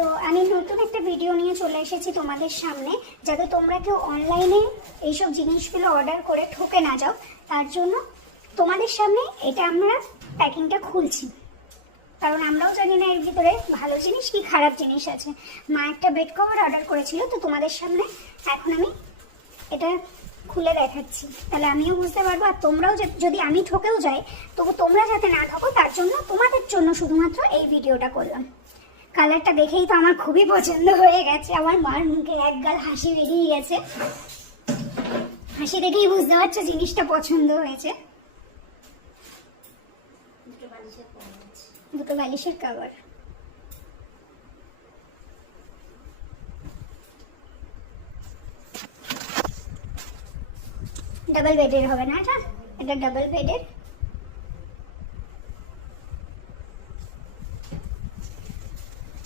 তো আমি নতুন একটা ভিডিও নিয়ে চলে এসেছি তোমাদের সামনে, যাতে তোমরা কেউ অনলাইনে এইসব জিনিসগুলো অর্ডার করে ঠকে না যাও। তার জন্য তোমাদের সামনে এটা আমরা প্যাকিংটা খুলছি, কারণ আমরাও জানি না এর ভিতরে ভালো জিনিস কি খারাপ জিনিস আছে। মা একটা বেড কভার অর্ডার করেছিল, তো তোমাদের সামনে এখন আমি এটা খুলে দেখাচ্ছি, তাহলে আমিও বুঝতে পারবো। আর তোমরাও যদি আমি ঠকেও যাই, তবু তোমরা যাতে না ঠকো তার জন্য তোমাদের জন্য শুধুমাত্র এই ভিডিওটা করলাম। কালারটা দেখেই তো আমার খুবই পছন্দ হয়ে গেছে। আমার মার মুখে একগাল হাসি বেরিয়ে গেছে, হাসি দেখেই বুঝতে পারছো জিনিসটা পছন্দ হয়েছে। দুটো বালিশের কভার, ডাবল বেডের হবে না এটা, এটা ডাবল বেডের।